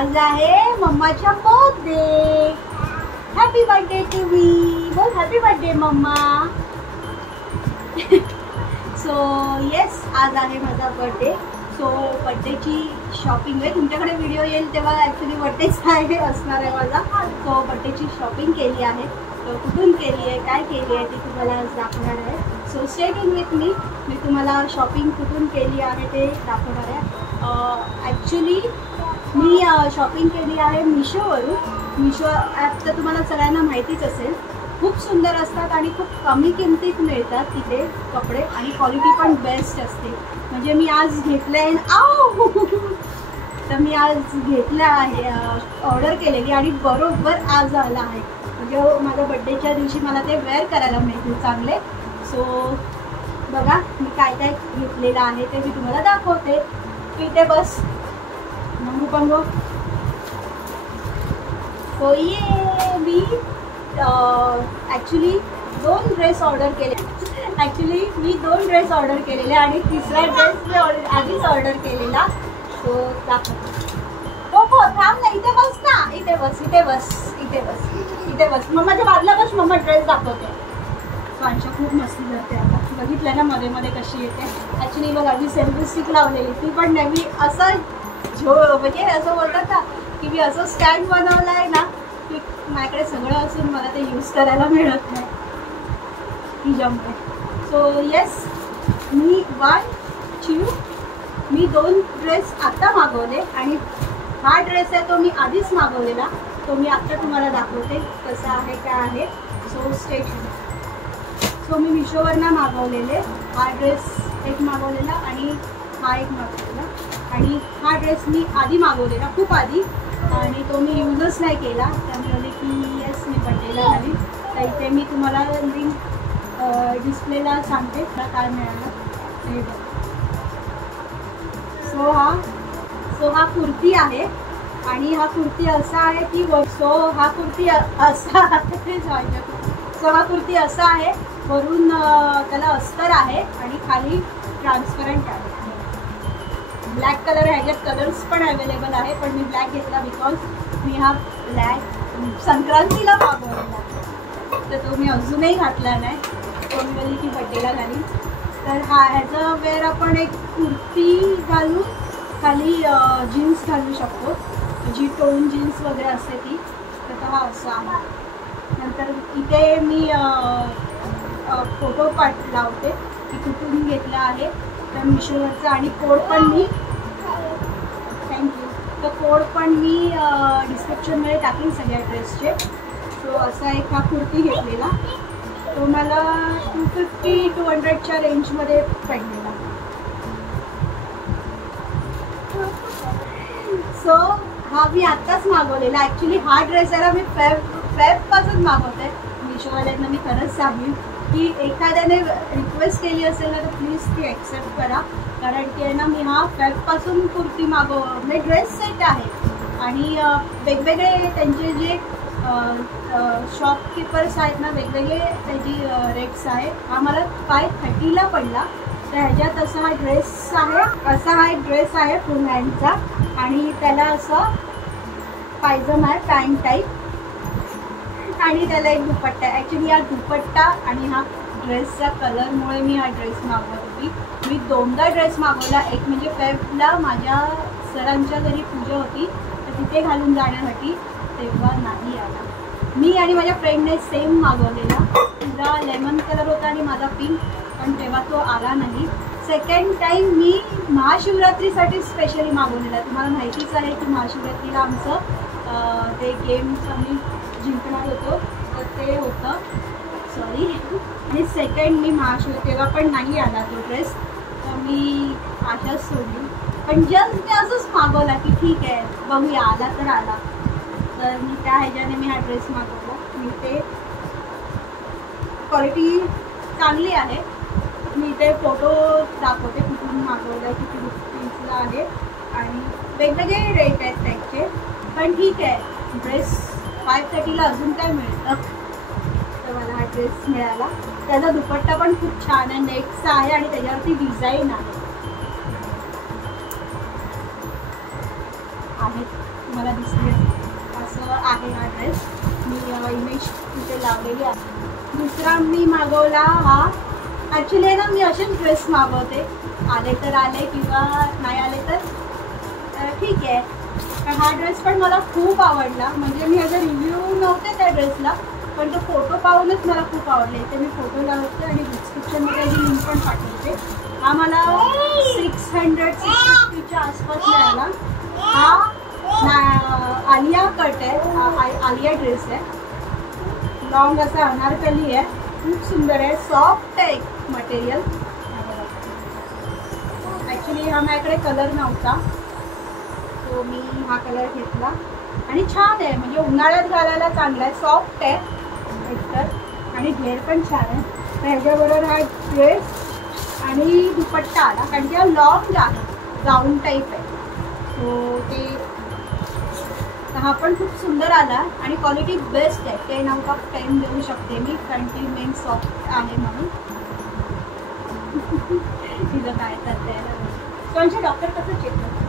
आज आहे मम्माचा birthday. Happy birthday to me. बोल happy birthday mama. So yes, आज आहे माझा बर्थडे. सो बर्थडेची शॉपिंग आहे. तुमच्याकडे व्हिडिओ येईल तेव्हा ॲक्च्युली बर्थडेच आहे असणार आहे माझा. सो बर्थडेची शॉपिंग केली आहे. तो कुठून केली आहे, काय केली आहे ती तुम्हाला आज दाखवणार आहे. So stay tune with me. मी तुम्हाला शॉपिंग कुठून केली आहे ते दाखवणार आहे. ॲक्च्युली मी शॉपिंग केली आहे मिशोवरून. मिशो ॲप तर तुम्हाला सगळ्यांना माहितीच असेल. खूप सुंदर असतात आणि खूप कमी किमतीत मिळतात तिथे कपडे आणि क्वालिटी पण बेस्ट असते. म्हणजे मी आज घेतलं आहे तर मी आज घेतलं आहे, ऑर्डर केलेली आणि बरोबर आज आला आहे. म्हणजे माझ्या बड्डेच्या दिवशी मला ते वेअर करायला मिळतील चांगले. सो बघा मी काय काय घेतलेलं आहे ते मी तुम्हाला दाखवते. इथे बस मंगू पंगो. सो ये मी ॲक्च्युली 2 ड्रेस ऑर्डर केलेले आणि तिसरा ड्रेस मी आधीच ऑर्डर केलेला. सो दाखव. हो थांब ना, इथे बस ना, इथे बस मम्माच्या बाजूला बस. मम्मा ड्रेस दाखवते. स्वांशा खूप मस्ती करते. आता बघितलं ना मध्ये मध्ये कशी येते. ॲक्च्युली बघा मी सेल्फी स्टिक लावलेली ती पण नाही. मी असं म्हणजे असं बोलतात ना की मी असं स्टँड बनवलं आहे ना की माझ्याकडे सगळं असून मला ते यूज करायला मिळत नाही हिच्यामुळे. सो येस, मी 2 ड्रेस आत्ता मागवले आणि हा ड्रेस आहे तो मी आधीच मागवलेला. तो मी आत्ता तुम्हाला दाखवते कसा आहे काय आहे. So stay tune. सो मी मिशोवरनं मागवलेले. हा ड्रेस एक मागवलेला आणि हा एक मागवलेला. आणि हा ड्रेस मी आधी मागवलेला, खूप आधी, आणि तो मी यूजच नाही केला. त्यामुळे की येस मी बड्डेला घालीन. तर इथे मी तुम्हाला लिंक डिस्प्लेला सांगते काय मिळालं हे बघ. सो हा कुर्ती आहे आणि हा कुर्ती असा आहे की हा कुर्ती असा आहे. वरून त्याला अस्तर आहे आणि खाली ट्रान्सपरंट आहे. ब्लॅक कलर आहे. ह्याच्यात कलर्स पण अवेलेबल आहे पण मी ब्लॅक घेतला बिकॉज मी हा ब्लॅक संक्रांतीला मागवलेला. तर तो मी अजूनही घातला नाही. तो मी बोलली की बड्डेला घालीन. तर ह्याचं वेअर आपण एक कुर्ती घालून खाली जीन्स घालू शकतो, जी टोन जीन्स वगैरे असते ती. तर हा असा आहे. नंतर इथे मी फोटो लावते की कुठून घेतला आहे. तर मिशोवरचा आणि कोड पण मी थँक्यू. तर कोड पण मी डिस्क्रिप्शनमध्ये टाकेन सगळ्या ड्रेसचे. सो असा एक हा कुर्ती घेतलेला. तो मला 250-200च्या रेंजमध्ये पडलेला. सो हा मी आत्ताच मागवलेला. ॲक्च्युली हा ड्रेस आहे ना मी फेबपासून मागवते. मिशोवाल्यांना मी खरंच सांगेन की एखाद्याने रिक्वेस्ट केली असेल ना तर प्लीज ती ॲक्सेप्ट करा. कारण की आहे ना मी हा फेबपासून कुर्ती म्हणजे ड्रेस सेट आहे आणि वेगवेगळे त्यांचे जे शॉपकीपर्स आहेत ना वेगवेगळे त्याची रेट्स आहे. हा मला 530ला पडला. तर ह्याच्यात असा हा ड्रेस आहे फुल हँडचा आणि त्याला असं पायजमा आहे पॅन्ट टाईप आणि त्याला एक दुपट्टा आहे. ॲक्च्युली हा दुपट्टा आणि हा ड्रेसचा कलरमुळे मी हा ड्रेस मागवत होती. मी 2दा ड्रेस मागवला. एक म्हणजे फेबला माझ्या सरांच्या घरी पूजा होती तर तिथे घालून जाण्यासाठी, तेव्हा नाही आला. मी आणि माझ्या फ्रेंडने सेम मागवलेला. तिचा लेमन कलर होता आणि माझा पिंक, पण तेव्हा तो आला नाही. सेकंड टाईम मी महाशिवरात्रीसाठी स्पेशली मागवलेला. तुम्हाला माहितीच आहे की महाशिवरात्रीला आमचं ते गेम्स आम्ही जिंकणार होतो तर ते होतं सॉरी. आणि सेकंड मी तेव्हा पण नाही आला तो ड्रेस. तर मी आशाच सोडली. पण जस्ट मी असंच मागवला की ठीक आहे बघूया आला तर आला. तर मी त्या ह्याच्याने मी हा ड्रेस मागवला. मी ते क्वालिटी चांगली आहे. मी इथे फोटो दाखवते कुठून मागवलं आहे, किती रुपीजला आहे आणि वेगवेगळे रेट आहेत त्याचे. पण ठीक आहे, ड्रेस 530ला अजून काय मिळतं. तर मला हा ड्रेस मिळाला. त्याचा दुपट्टा पण खूप छान आहे, नेटचा आहे आणि त्याच्यावरती डिझाईन आहे. आहेत, तुम्हाला दिसले असं आहे हा ड्रेस. मी इमेज तिथे लावलेली आहे. दुसरा मी मागवला हा, ॲक्च्युली ना मी असेच ड्रेस मागवते, आले तर आले किंवा नाही आले तर ठीक आहे. तर हा ड्रेस पण मला खूप आवडला, म्हणजे मी ह्याचा रिव्ह्यू नव्हते त्या ड्रेसला, पण तो फोटो पाहूनच मला खूप आवडले. ते मी फोटो लावते आणि डिस्क्रिप्शनमध्ये त्याची लिंक पण पाठवते. हा मला 600-650च्या आसपास मिळाला. हा आलिया कट आहे, आलिया ड्रेस आहे, लॉंग असा अनारकली आहे, खूप सुंदर आहे, सॉफ्ट आहे मटेरियल. ॲक्च्युली हा माझ्याकडे कलर नव्हता, तो मी हा कलर घेतला आणि छान आहे, म्हणजे उन्हाळ्यात घालायला चांगला आहे, सॉफ्ट आहे एकतर आणि घेर पण छान आहे. तर ह्याच्याबरोबर हा ड्रेस आणि दुपट्टा आला, कारण की हा लॉंग आहे, गाऊन टाईप आहे, तो ते हा पण खूप सुंदर आला आणि क्वालिटी बेस्ट आहे. 10/10 देऊ शकते मी, कारण की मेन सॉफ्ट आहे म्हणून. तिथं काय करता यायला म्हणजे डॉक्टर कसं चेक करतात.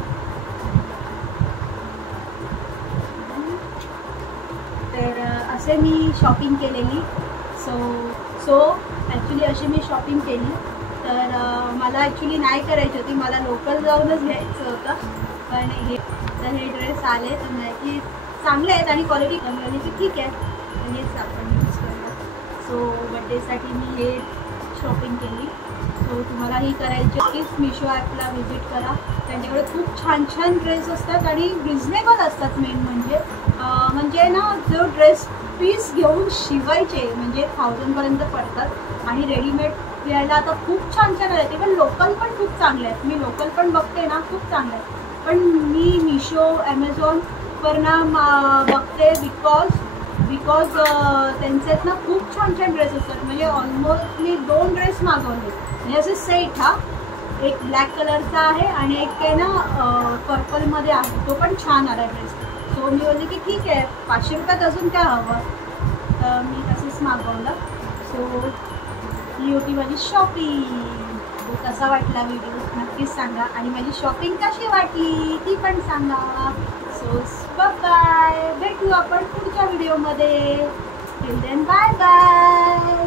तर असे मी शॉपिंग केलेली. सो ॲक्च्युली अशी मी शॉपिंग केली. तर मला ॲक्च्युली नाही करायची होती, मला लोकल जाऊनच घ्यायचं होतं, पण हे ड्रेस आले तर की चांगले आहेत आणि क्वालिटी कमी आली की ठीक आहे, हेच आपण यूज करूया. सो बड्डेसाठी मी हे शॉपिंग केली. सो तुम्हालाही करायची प्लीज मिशो ॲपला व्हिजिट करा, त्यांच्याकडे खूप छान छान ड्रेस असतात आणि रिजनेबल असतात. मेन म्हणजे ना जो ड्रेस पीस घेऊन शिवायचे म्हणजे 1000पर्यंत पडतात आणि रेडीमेड घ्यायला आता खूप छान छान आहे. ते पण लोकल पण खूप चांगले आहेत, मी लोकल पण बघते ना, खूप चांगले आहेत. पण मी मिशो ॲमेझॉनवरनं बघते बिकॉज त्यांच्यात ना खूप छान छान ड्रेस असतात. म्हणजे ऑलमोस्ट मी 2 ड्रेस मागवले, म्हणजे असे सेट. हा एक ब्लॅक कलरचा आहे आणि एक आहे ना पर्पलमध्ये आहे, तो पण छान आला ड्रेस. सो मी बोलली की ठीक आहे, 500 रुपयात अजून काय हवं, तर मी तसंच मागवलं. सो ही होती माझी शॉपिंग. तो कसा वाटला व्हिडिओ नक्कीच सांगा आणि माझी शॉपिंग कशी वाटली ती पण सांगा. सो बाय, भेटू आपण पुढच्या व्हिडिओमध्ये. Till then bye bye.